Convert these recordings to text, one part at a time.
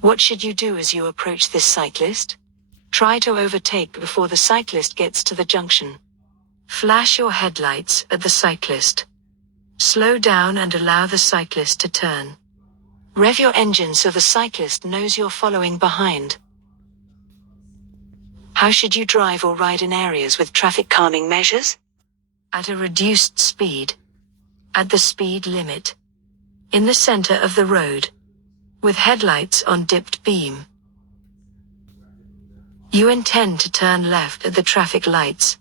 What should you do as you approach this cyclist? Try to overtake before the cyclist gets to the junction. Flash your headlights at the cyclist. Slow down and allow the cyclist to turn. Rev your engine so the cyclist knows you're following behind. How should you drive or ride in areas with traffic calming measures? At a reduced speed. At the speed limit. In the center of the road. With headlights on dipped beam. You intend to turn left at the traffic lights.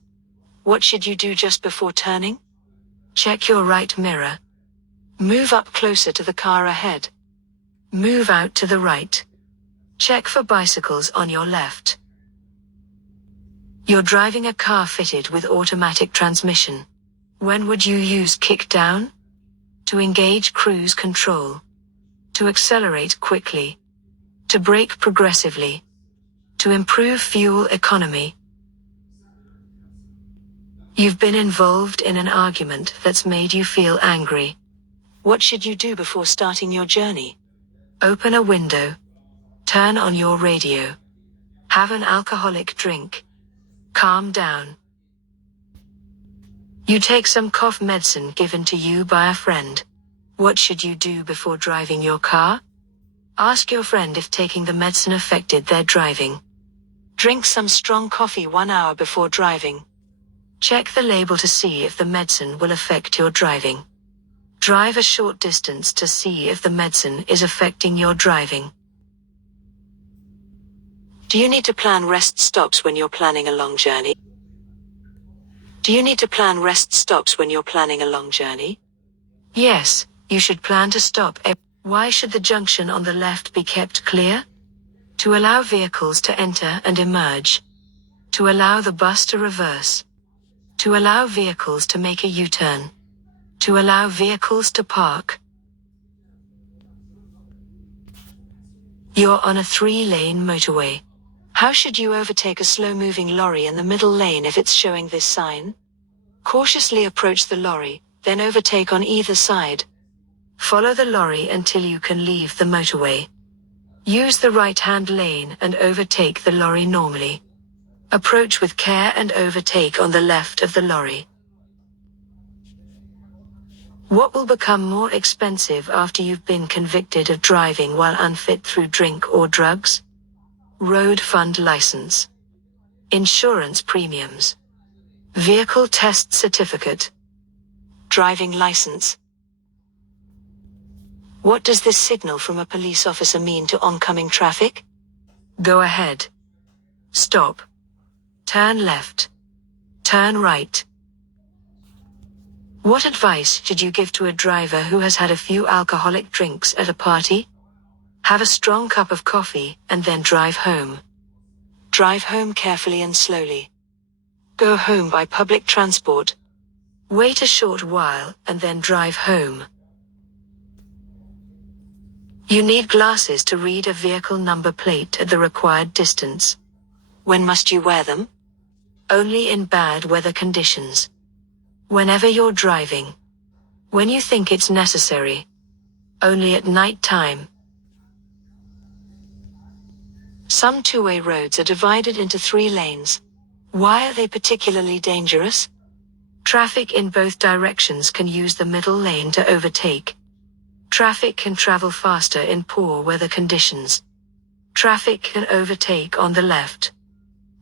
What should you do just before turning? Check your right mirror. Move up closer to the car ahead. Move out to the right. Check for bicycles on your left. You're driving a car fitted with automatic transmission. When would you use kick down? To engage cruise control. To accelerate quickly. To brake progressively. To improve fuel economy. You've been involved in an argument that's made you feel angry. What should you do before starting your journey? Open a window. Turn on your radio. Have an alcoholic drink. Calm down. You take some cough medicine given to you by a friend. What should you do before driving your car? Ask your friend if taking the medicine affected their driving. Drink some strong coffee 1 hour before driving. Check the label to see if the medicine will affect your driving. Drive a short distance to see if the medicine is affecting your driving. Do you need to plan rest stops when you're planning a long journey? Do you need to plan rest stops when you're planning a long journey? Yes, you should plan to stop. Why should the junction on the left be kept clear? To allow vehicles to enter and emerge. To allow the bus to reverse. To allow vehicles to make a U-turn. To allow vehicles to park. You're on a 3-lane motorway. How should you overtake a slow-moving lorry in the middle lane if it's showing this sign? Cautiously approach the lorry, then overtake on either side. Follow the lorry until you can leave the motorway. Use the right-hand lane and overtake the lorry normally. Approach with care and overtake on the left of the lorry. What will become more expensive after you've been convicted of driving while unfit through drink or drugs? Road fund license. Insurance premiums. Vehicle test certificate. Driving license. What does this signal from a police officer mean to oncoming traffic? Go ahead. Stop. Turn left. Turn right. What advice should you give to a driver who has had a few alcoholic drinks at a party? Have a strong cup of coffee and then drive home. Drive home carefully and slowly. Go home by public transport. Wait a short while and then drive home. You need glasses to read a vehicle number plate at the required distance. When must you wear them? Only in bad weather conditions. Whenever you're driving. When you think it's necessary. Only at night time. Some two-way roads are divided into 3 lanes. Why are they particularly dangerous? Traffic in both directions can use the middle lane to overtake. Traffic can travel faster in poor weather conditions. Traffic can overtake on the left.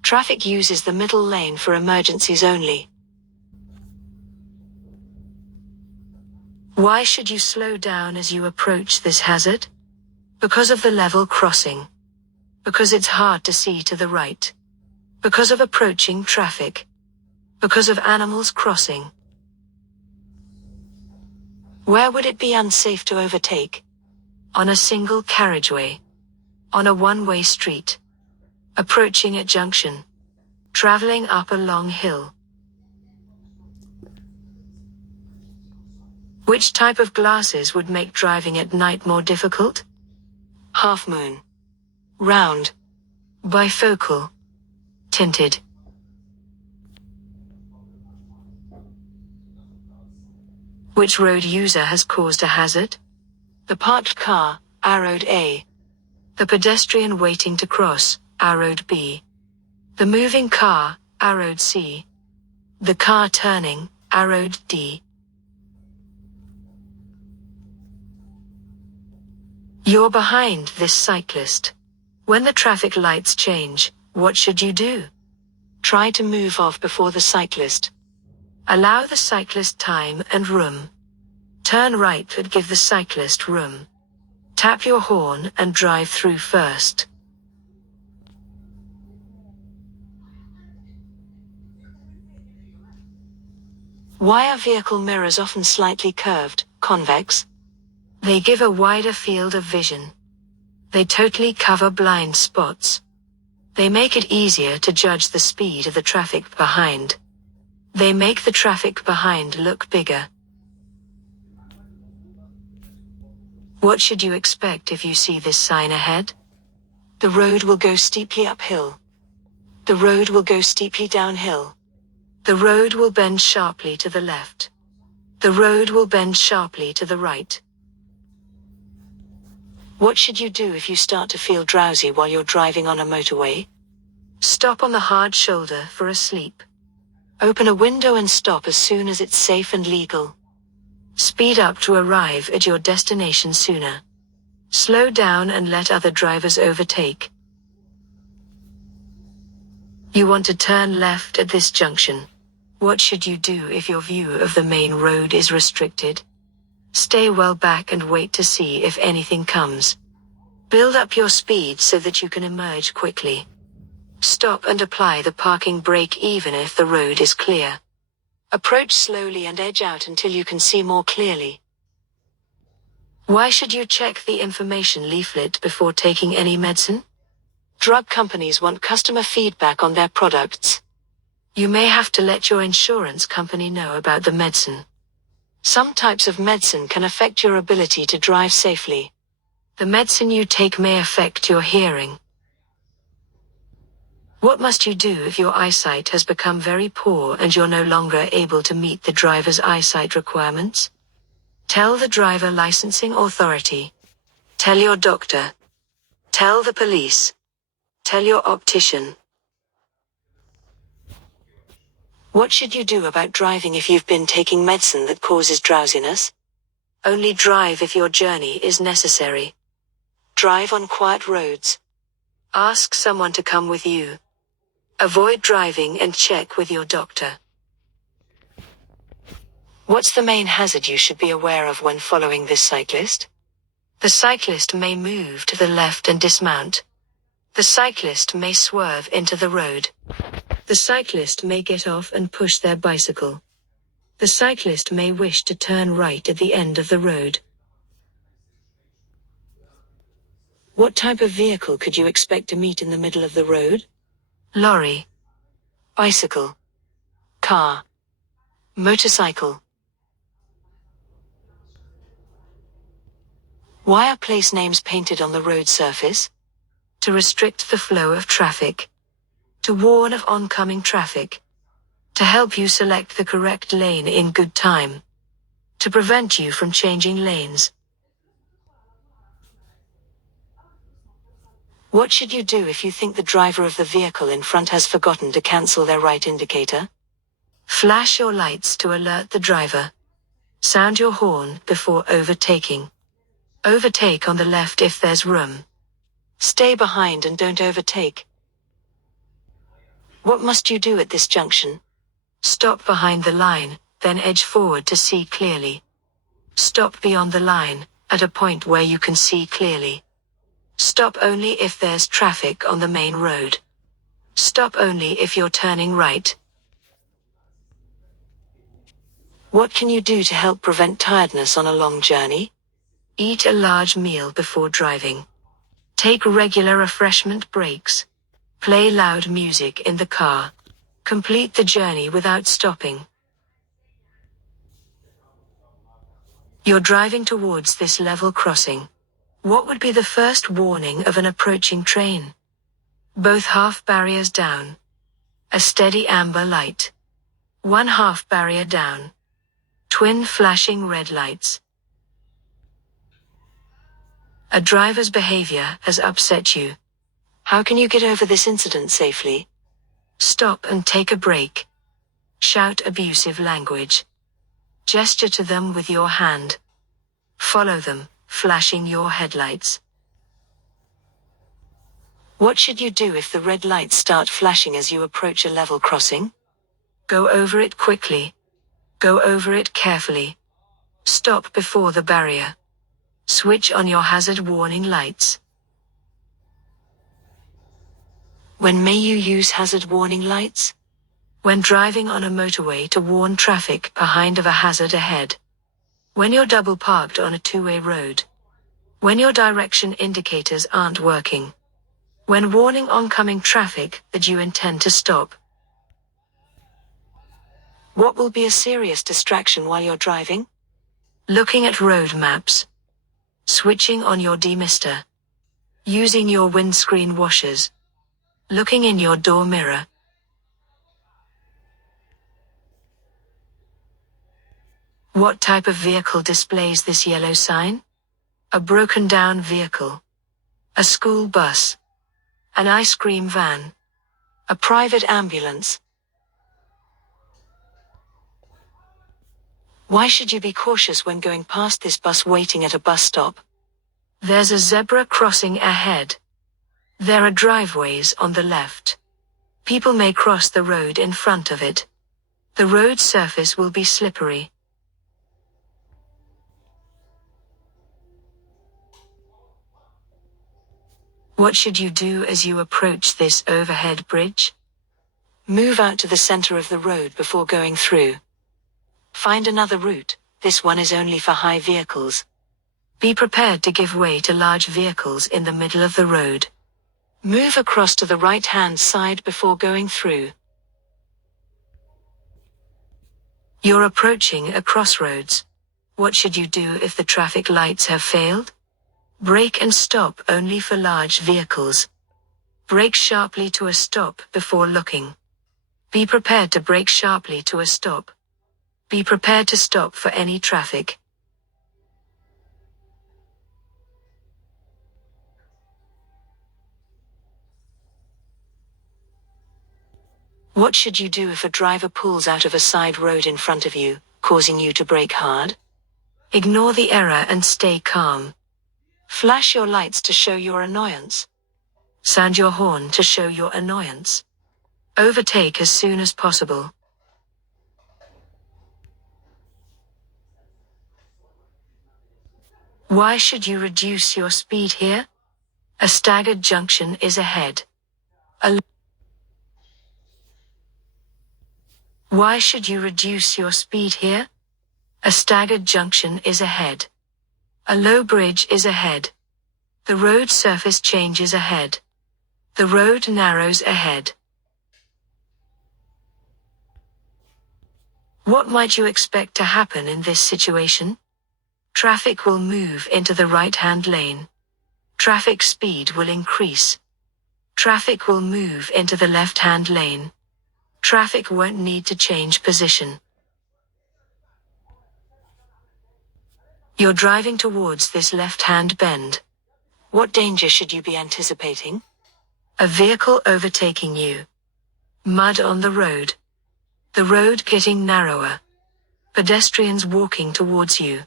Traffic uses the middle lane for emergencies only. Why should you slow down as you approach this hazard? Because of the level crossing. Because it's hard to see to the right. Because of approaching traffic. Because of animals crossing. Where would it be unsafe to overtake? On a single carriageway. On a one-way street. Approaching a junction. Traveling up a long hill. Which type of glasses would make driving at night more difficult? Half moon. Round. Bifocal. Tinted. Which road user has caused a hazard? The parked car, arrowed A. The pedestrian waiting to cross, arrowed B. The moving car, arrowed C. The car turning, arrowed D. You're behind this cyclist. When the traffic lights change, what should you do? Try to move off before the cyclist. Allow the cyclist time and room. Turn right and give the cyclist room. Tap your horn and drive through first. Why are vehicle mirrors often slightly curved, convex? They give a wider field of vision. They totally cover blind spots. They make it easier to judge the speed of the traffic behind. They make the traffic behind look bigger. What should you expect if you see this sign ahead? The road will go steeply uphill. The road will go steeply downhill. The road will bend sharply to the left. The road will bend sharply to the right. What should you do if you start to feel drowsy while you're driving on a motorway? Stop on the hard shoulder for a sleep. Open a window and stop as soon as it's safe and legal. Speed up to arrive at your destination sooner. Slow down and let other drivers overtake. You want to turn left at this junction. What should you do if your view of the main road is restricted? Stay well back and wait to see if anything comes. Build up your speed so that you can emerge quickly. Stop and apply the parking brake even if the road is clear. Approach slowly and edge out until you can see more clearly. Why should you check the information leaflet before taking any medicine? Drug companies want customer feedback on their products. You may have to let your insurance company know about the medicine. Some types of medicine can affect your ability to drive safely. The medicine you take may affect your hearing. What must you do if your eyesight has become very poor and you're no longer able to meet the driver's eyesight requirements? Tell the driver licensing authority. Tell your doctor. Tell the police. Tell your optician. What should you do about driving if you've been taking medicine that causes drowsiness? Only drive if your journey is necessary. Drive on quiet roads. Ask someone to come with you. Avoid driving and check with your doctor. What's the main hazard you should be aware of when following this cyclist? The cyclist may move to the left and dismount. The cyclist may swerve into the road. The cyclist may get off and push their bicycle. The cyclist may wish to turn right at the end of the road. What type of vehicle could you expect to meet in the middle of the road? Lorry. Bicycle. Car. Motorcycle. Why are place names painted on the road surface? To restrict the flow of traffic. To warn of oncoming traffic. To help you select the correct lane in good time. To prevent you from changing lanes. What should you do if you think the driver of the vehicle in front has forgotten to cancel their right indicator? Flash your lights to alert the driver. Sound your horn before overtaking. Overtake on the left if there's room. Stay behind and don't overtake. What must you do at this junction? Stop behind the line, then edge forward to see clearly. Stop beyond the line, at a point where you can see clearly. Stop only if there's traffic on the main road. Stop only if you're turning right. What can you do to help prevent tiredness on a long journey? Eat a large meal before driving. Take regular refreshment breaks. Play loud music in the car. Complete the journey without stopping. You're driving towards this level crossing. What would be the first warning of an approaching train? Both half barriers down. A steady amber light. One half barrier down. Twin flashing red lights. A driver's behavior has upset you. How can you get over this incident safely? Stop and take a break. Shout abusive language. Gesture to them with your hand. Follow them, flashing your headlights. What should you do if the red lights start flashing as you approach a level crossing? Go over it quickly. Go over it carefully. Stop before the barrier. Switch on your hazard warning lights. When may you use hazard warning lights? When driving on a motorway to warn traffic behind of a hazard ahead. When you're double parked on a two-way road. When your direction indicators aren't working. When warning oncoming traffic that you intend to stop. What will be a serious distraction while you're driving? Looking at road maps. Switching on your demister. Using your windscreen washers. Looking in your door mirror. What type of vehicle displays this yellow sign? A broken down vehicle. A school bus. An ice cream van. A private ambulance. Why should you be cautious when going past this bus waiting at a bus stop? There's a zebra crossing ahead. There are driveways on the left. People may cross the road in front of it. The road surface will be slippery. What should you do as you approach this overhead bridge? Move out to the center of the road before going through. Find another route, this one is only for high vehicles. Be prepared to give way to large vehicles in the middle of the road. Move across to the right-hand side before going through. You're approaching a crossroads. What should you do if the traffic lights have failed? Brake and stop only for large vehicles. Brake sharply to a stop before looking. Be prepared to brake sharply to a stop. Be prepared to stop for any traffic. What should you do if a driver pulls out of a side road in front of you, causing you to brake hard? Ignore the error and stay calm. Flash your lights to show your annoyance. Sound your horn to show your annoyance. Overtake as soon as possible. Why should you reduce your speed here? A staggered junction is ahead. Why should you reduce your speed here? A staggered junction is ahead. A low bridge is ahead. The road surface changes ahead. The road narrows ahead. What might you expect to happen in this situation? Traffic will move into the right-hand lane. Traffic speed will increase. Traffic will move into the left-hand lane. Traffic won't need to change position. You're driving towards this left-hand bend. What danger should you be anticipating? A vehicle overtaking you. Mud on the road. The road getting narrower. Pedestrians walking towards you.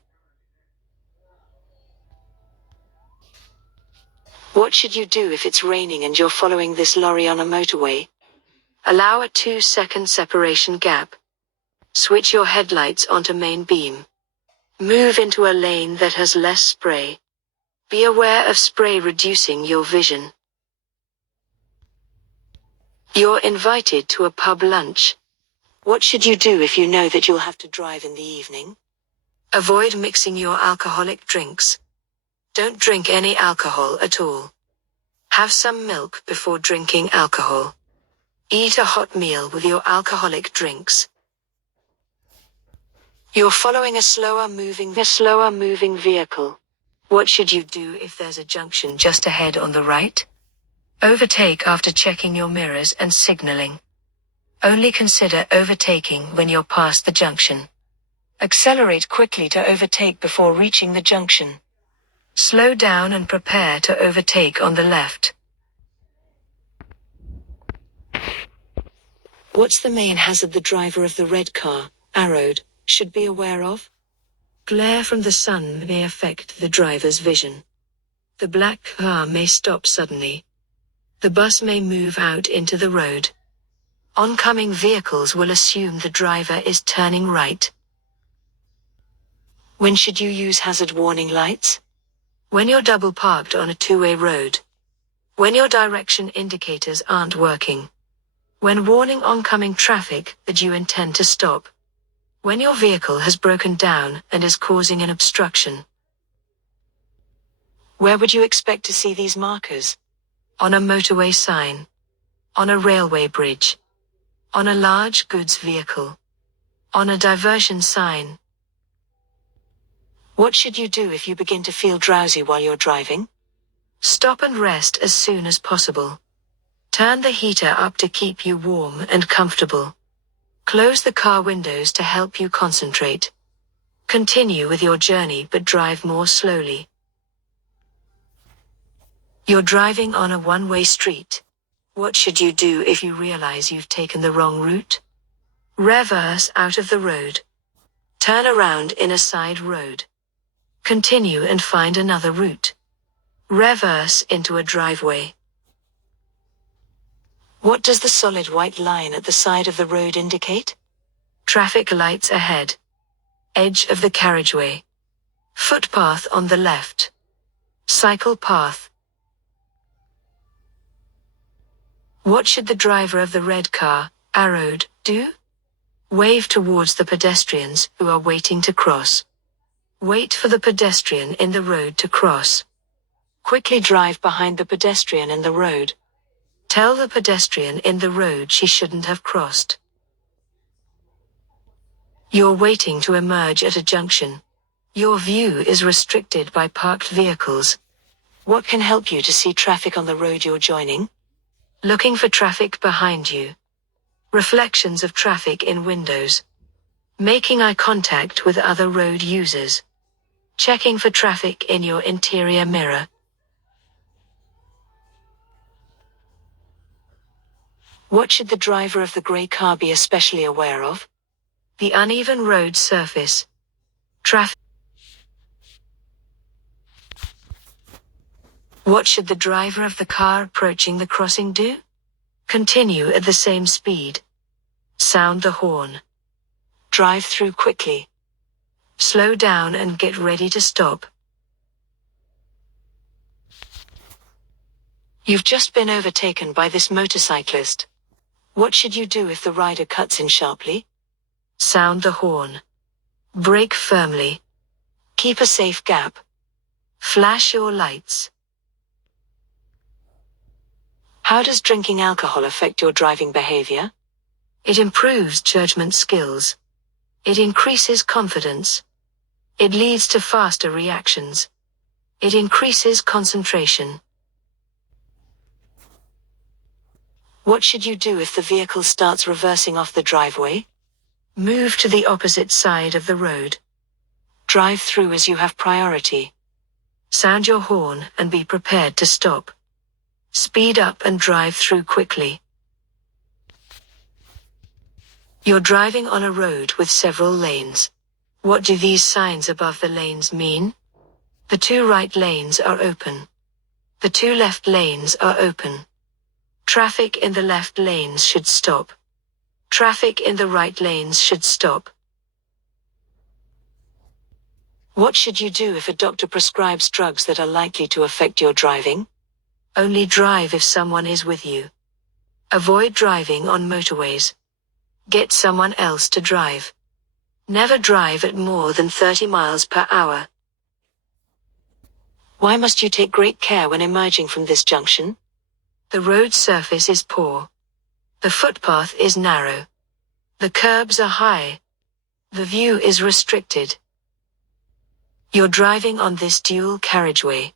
What should you do if it's raining and you're following this lorry on a motorway? Allow a 2-second separation gap. Switch your headlights onto main beam. Move into a lane that has less spray. Be aware of spray reducing your vision. You're invited to a pub lunch. What should you do if you know that you'll have to drive in the evening? Avoid mixing your alcoholic drinks. Don't drink any alcohol at all. Have some milk before drinking alcohol. Eat a hot meal with your alcoholic drinks. You're following a slower moving vehicle. What should you do if there's a junction just ahead on the right? Overtake after checking your mirrors and signaling. Only consider overtaking when you're past the junction. Accelerate quickly to overtake before reaching the junction. Slow down and prepare to overtake on the left. What's the main hazard the driver of the red car, arrowed, should be aware of? Glare from the sun may affect the driver's vision. The black car may stop suddenly. The bus may move out into the road. Oncoming vehicles will assume the driver is turning right. When should you use hazard warning lights? When you're double parked on a two-way road. When your direction indicators aren't working. When warning oncoming traffic that you intend to stop. When your vehicle has broken down and is causing an obstruction. Where would you expect to see these markers? On a motorway sign. On a railway bridge. On a large goods vehicle. On a diversion sign. What should you do if you begin to feel drowsy while you're driving? Stop and rest as soon as possible. Turn the heater up to keep you warm and comfortable. Close the car windows to help you concentrate. Continue with your journey but drive more slowly. You're driving on a one-way street. What should you do if you realize you've taken the wrong route? Reverse out of the road. Turn around in a side road. Continue and find another route. Reverse into a driveway. What does the solid white line at the side of the road indicate? Traffic lights ahead. Edge of the carriageway. Footpath on the left. Cycle path. What should the driver of the red car, arrowed, do? Wave towards the pedestrians who are waiting to cross. Wait for the pedestrian in the road to cross. Quickly drive behind the pedestrian in the road. Tell the pedestrian in the road she shouldn't have crossed. You're waiting to emerge at a junction. Your view is restricted by parked vehicles. What can help you to see traffic on the road you're joining? Looking for traffic behind you. Reflections of traffic in windows. Making eye contact with other road users. Checking for traffic in your interior mirror. What should the driver of the grey car be especially aware of? The uneven road surface. Traffic. What should the driver of the car approaching the crossing do? Continue at the same speed. Sound the horn. Drive through quickly. Slow down and get ready to stop. You've just been overtaken by this motorcyclist. What should you do if the rider cuts in sharply? Sound the horn. Brake firmly. Keep a safe gap. Flash your lights. How does drinking alcohol affect your driving behavior? It improves judgment skills. It increases confidence. It leads to faster reactions. It increases concentration. What should you do if the vehicle starts reversing off the driveway? Move to the opposite side of the road. Drive through as you have priority. Sound your horn and be prepared to stop. Speed up and drive through quickly. You're driving on a road with several lanes. What do these signs above the lanes mean? The two right lanes are open. The two left lanes are open. Traffic in the left lanes should stop. Traffic in the right lanes should stop. What should you do if a doctor prescribes drugs that are likely to affect your driving? Only drive if someone is with you. Avoid driving on motorways. Get someone else to drive. Never drive at more than 30 miles per hour. Why must you take great care when emerging from this junction? The road surface is poor. The footpath is narrow. The curbs are high. The view is restricted. You're driving on this dual carriageway.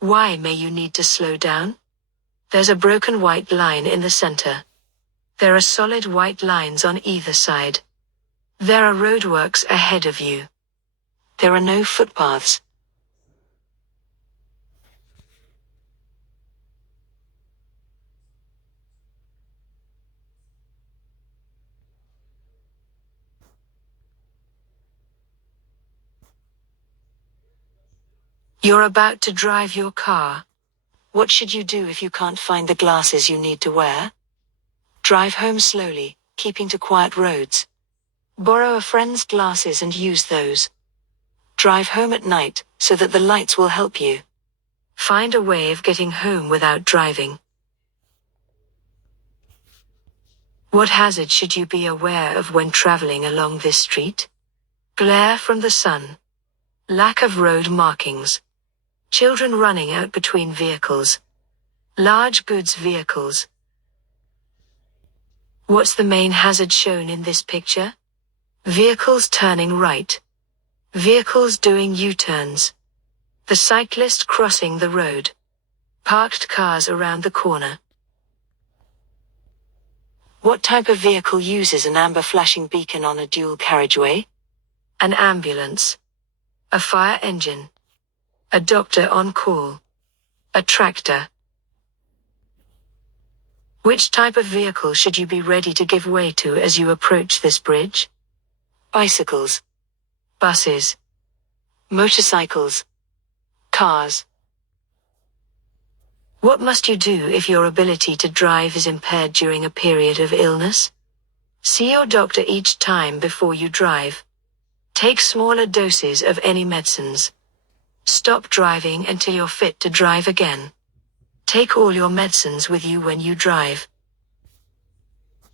Why may you need to slow down? There's a broken white line in the center. There are solid white lines on either side. There are roadworks ahead of you. There are no footpaths. You're about to drive your car. What should you do if you can't find the glasses you need to wear? Drive home slowly, keeping to quiet roads. Borrow a friend's glasses and use those. Drive home at night, so that the lights will help you. Find a way of getting home without driving. What hazard should you be aware of when traveling along this street? Glare from the sun. Lack of road markings. Children running out between vehicles. Large goods vehicles. What's the main hazard shown in this picture? Vehicles turning right. Vehicles doing U-turns. The cyclist crossing the road. Parked cars around the corner. What type of vehicle uses an amber flashing beacon on a dual carriageway? An ambulance. A fire engine. A doctor on call. A tractor. Which type of vehicle should you be ready to give way to as you approach this bridge? Bicycles. Buses. Motorcycles. Cars. What must you do if your ability to drive is impaired during a period of illness? See your doctor each time before you drive. Take smaller doses of any medicines. Stop driving until you're fit to drive again. Take all your medicines with you when you drive.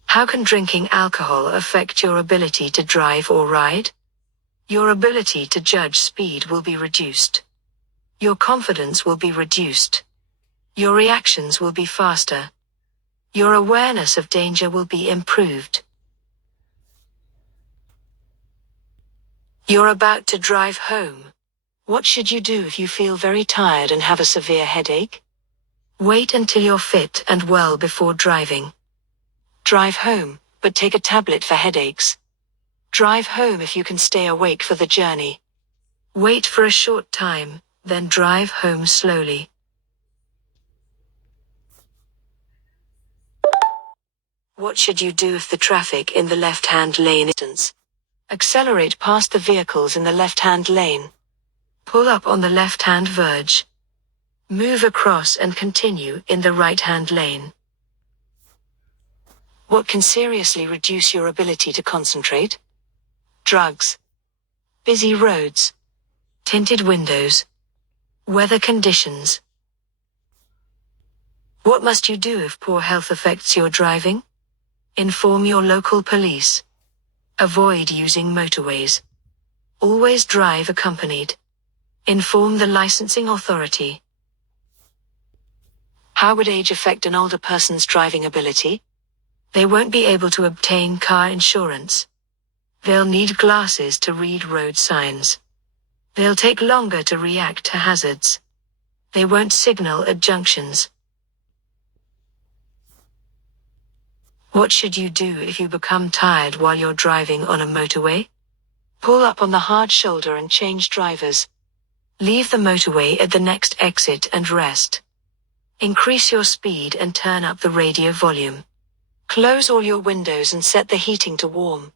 How can drinking alcohol affect your ability to drive or ride? Your ability to judge speed will be reduced. Your confidence will be reduced. Your reactions will be faster. Your awareness of danger will be improved. You're about to drive home. What should you do if you feel very tired and have a severe headache? Wait until you're fit and well before driving. Drive home, but take a tablet for headaches. Drive home if you can stay awake for the journey. Wait for a short time, then drive home slowly. What should you do if the traffic in the left-hand lane is? Accelerate past the vehicles in the left-hand lane. Pull up on the left-hand verge. Move across and continue in the right-hand lane. What can seriously reduce your ability to concentrate? Drugs. Busy roads. Tinted windows. Weather conditions. What must you do if poor health affects your driving? Inform your local police. Avoid using motorways. Always drive accompanied. Inform the licensing authority. How would age affect an older person's driving ability? They won't be able to obtain car insurance. They'll need glasses to read road signs. They'll take longer to react to hazards. They won't signal at junctions. What should you do if you become tired while you're driving on a motorway? Pull up on the hard shoulder and change drivers. Leave the motorway at the next exit and rest. Increase your speed and turn up the radio volume. Close all your windows and set the heating to warm.